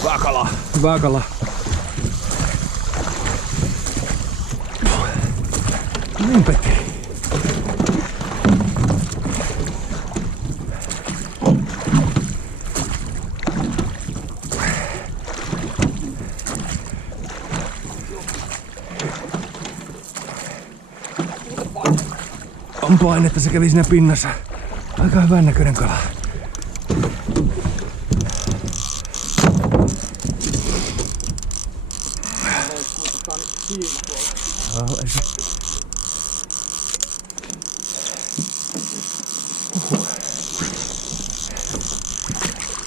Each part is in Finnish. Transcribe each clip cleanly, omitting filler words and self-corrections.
Hyvä kala. Hyvä kala. Niin Petri. On painetta, se kävi siinä pinnassa. Aika hyvän näköinen kala.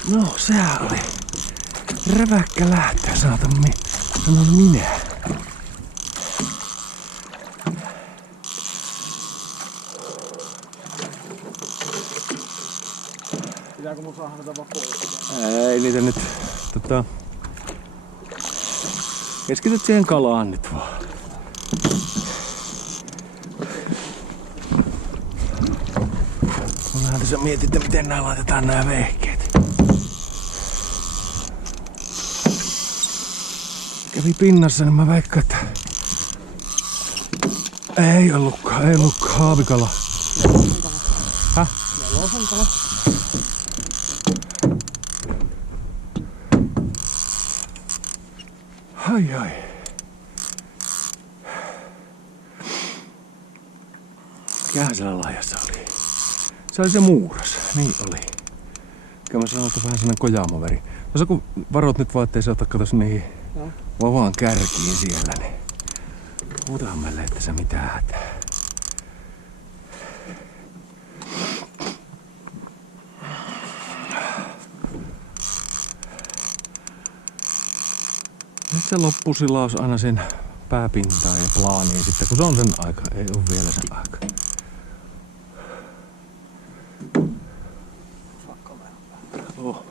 No, sehän oli räväkkä lähtö, sanon minä. Pitääkö mun saada näitä vapoja? Ei niitä nyt. Keskityt siihen kalaan nyt vaan. Mä tässä mietin, miten nää laitetaan nää vehkeet. Kävi pinnassa, niin mä veikkaan, että ei ollutkaan haavikala. Häh? Nelosenkala. Ai. Mikähän siellä laajassa oli? Se oli se muuras, niin oli. Kyllä mä sanoin, että vähän sellainen kojaamoveri. No kun varot nyt vaan, ettei se ota katos niihin vavaan kärkiin siellä, niin puhutaan meille, että se mitään hätää. Nyt se loppusilaus aina sen pääpintaan ja plaaniin sitten, kun se on sen aika. Ei ole vielä sen aika. Oh.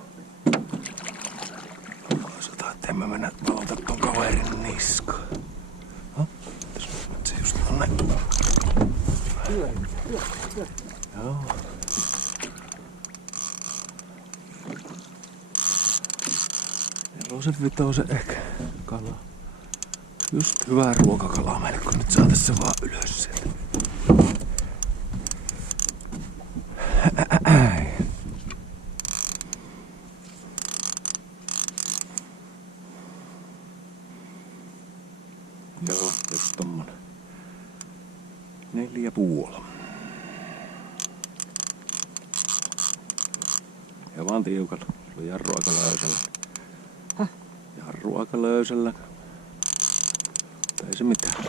Sanotaan, että en mä mennä valota ton kaverin niskaan. Se just on näin. Joo. Nelosen vitosen ehkä kala. Just hyvää ruokakalaa meille, kun nyt saatais se vaan ylös sieltä. Joo, just tommonen 4,5. Ja vaan tiukalla. Se on jarru aika löysällä. Häh? Jarru aika löysällä. Mutta ei se mitään.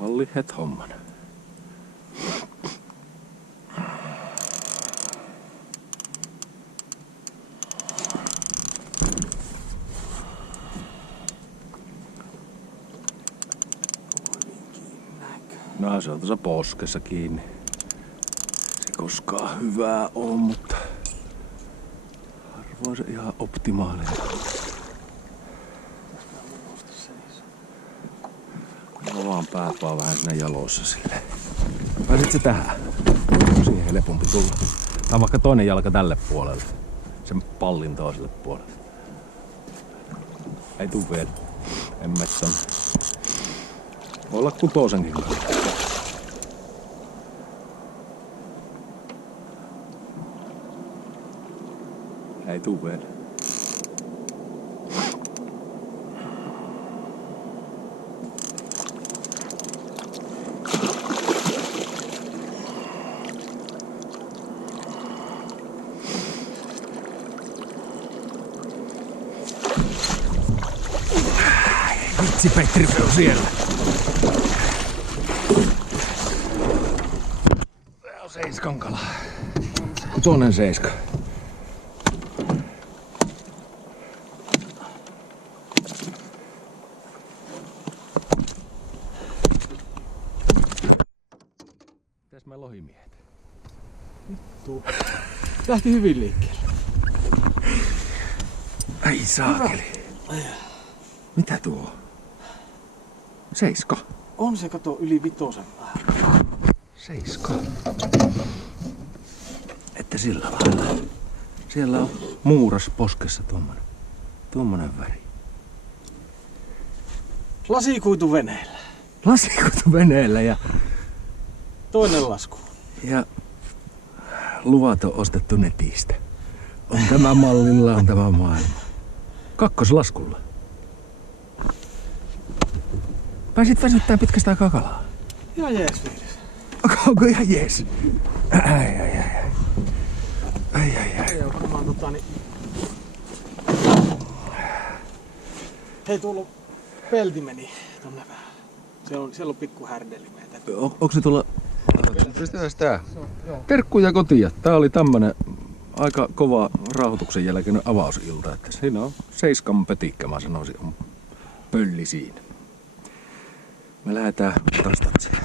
Hallihet homman. No se on tuossa poskessa kiinni. Se koskaan hyvää on, mutta harvoin se ihan optimaalinen. No vaan päät vaan vähän siinä jalossa silleen. Pääsit se tähän. Siihen helpompi tulla. Tai vaikka toinen jalka tälle puolelle. Sen pallin toiselle puolelle. Ei tuu vielä. En mä sano. Voi olla kutosenkin kanssa. Ei tuu vielä. Vitsi, Petri on siellä. Se on seiskan kala. Kutonen seiska. Mitäs mä lohimiehet? Vittu. Lähti hyvin liikkeelle. Ai saakeli. Mitä tuo? Seiska. On se, kato, yli vitosen vähän. Seiska. Että sillä lailla. Siellä on muuras poskessa tuommoinen väri. Lasikuitu veneellä. Lasikuitu veneellä ja Toinen lasku. luvat on ostettu netistä. On tämä mallilla, on tämä maailma. Kakkoslaskulla. Pääsit väsyttää pitkästä aikaa kalaa. Ihan jees fiilis. Onko ihan jees? Ai. Ei oo varmaan Hei, tuolla pelti meni tonne vähän. Siellä on pikku härdeli meitä. Onko se tuolla... Pistetään tää. Terkkuja kotia. Tää oli tämmönen aika kova rauhoituksen jälkeinen avausilta. Että siinä on 7 petikkä, mä sanoisin, on pölli siinä. Me lähdetään rastatseen.